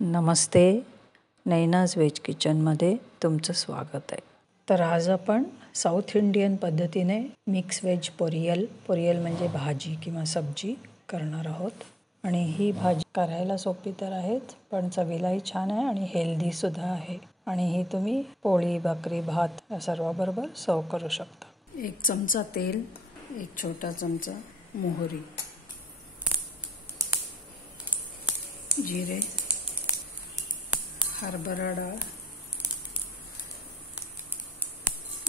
नमस्ते, Naina's veg किचनमध्ये तुमचं स्वागत आहे। तर आज आपण साऊथ इंडियन पद्धतीने मिक्स वेज पोरियल म्हणजे भाजी किंवा सब्जी करणार आहोत। आणि ही भाजी करायला सोपी तर आहेच, पण चवीलाही छान आहे आणि हेल्दी सुद्धा आहे। आणि ही तुम्ही पोळी, भाकरी, भात या सर्वाबरोबर सर्व करू शकता। 1 चमचा तेल, 1 छोटा चमचा मोहरी, जिरे, हरभरा डाळ,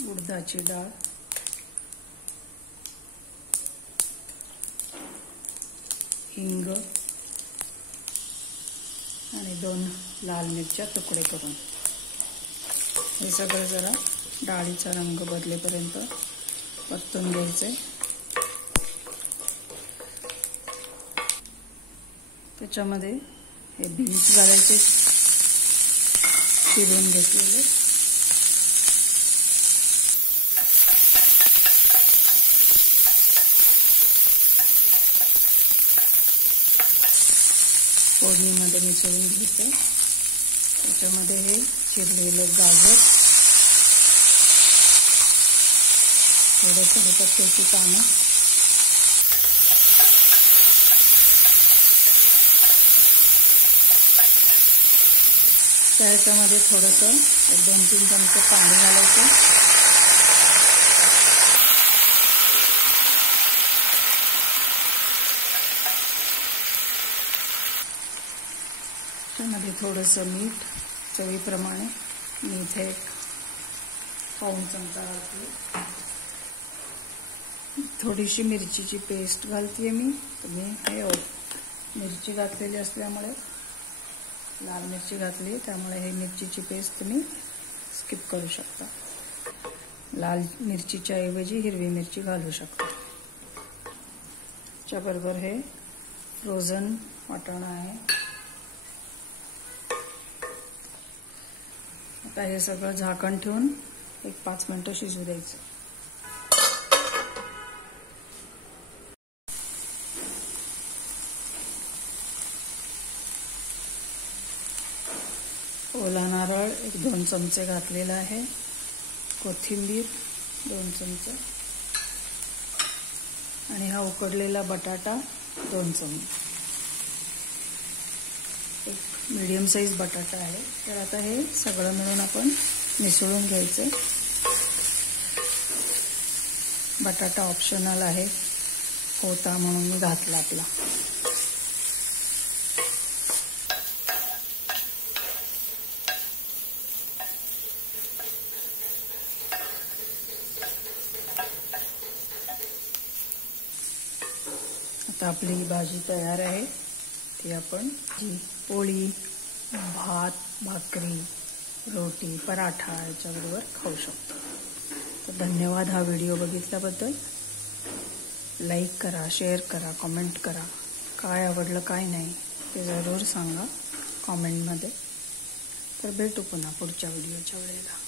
उडदाची डाळ, हिंग आणि 2 लाल मिरच्या तुकडे करून हे सगळं जरा डाळीचा रंग बदलेपर्यंत परतून घ्यायचे। त्याच्यामध्ये हे बीन्स घालायचे, चिरून घेतलेले, फोडणीमध्ये मिसळून घ्यायचं। त्याच्यामध्ये हे चिरलेलं गाजर, थोडंसं कढीपत्त्याची पानं, त्याच्यामध्ये थोडंसं 2-3 चमचे पाणी घालायचं। त्यामध्ये थोडंसं मीठ चवीप्रमाणे, मीठ 1 पाऊण चमचा घालते। थोडीशी मिरचीची पेस्ट घालते मी। तुम्ही हे मिरची घातलेली असल्यामुळे, लाल मिरची घातली त्यामुळे हे मिरचीची पेस्ट तुम्ही स्किप करू शकता। लाल मिरचीच्या ऐवजी हिरवी मिरची घालू शकता। त्याबरोबर हे फ्रोझन वाटाणा आहे। आता हे सगळं झाकण ठेवून 1-5 मिनिटं शिजू द्यायचं। ओला नारळ 1-2 चमचे घातलेला आहे, कोथिंबीर 2 चमचे आणि हा उकडलेला बटाटा 2 चमचे, एक मीडियम साईज बटाटा आहे। तर आता हे सगळं मिळून आपण मिसळून घ्यायचं। बटाटा ऑप्शनल आहे, होता म्हणून मी घातला आपला। आता आपली भाजी तयार आहे। ती आपण पोळी, भात, भाकरी, रोटी, पराठा याच्याबरोबर खाऊ शकतो। तर धन्यवाद हा व्हिडिओ बघितल्याबद्दल। लाईक करा, शेअर करा, कमेंट करा। काय आवडलं काय नाही ते जरूर सांगा कमेंटमध्ये। तर भेटू पुन्हा पुढच्या व्हिडिओच्या वेळेला।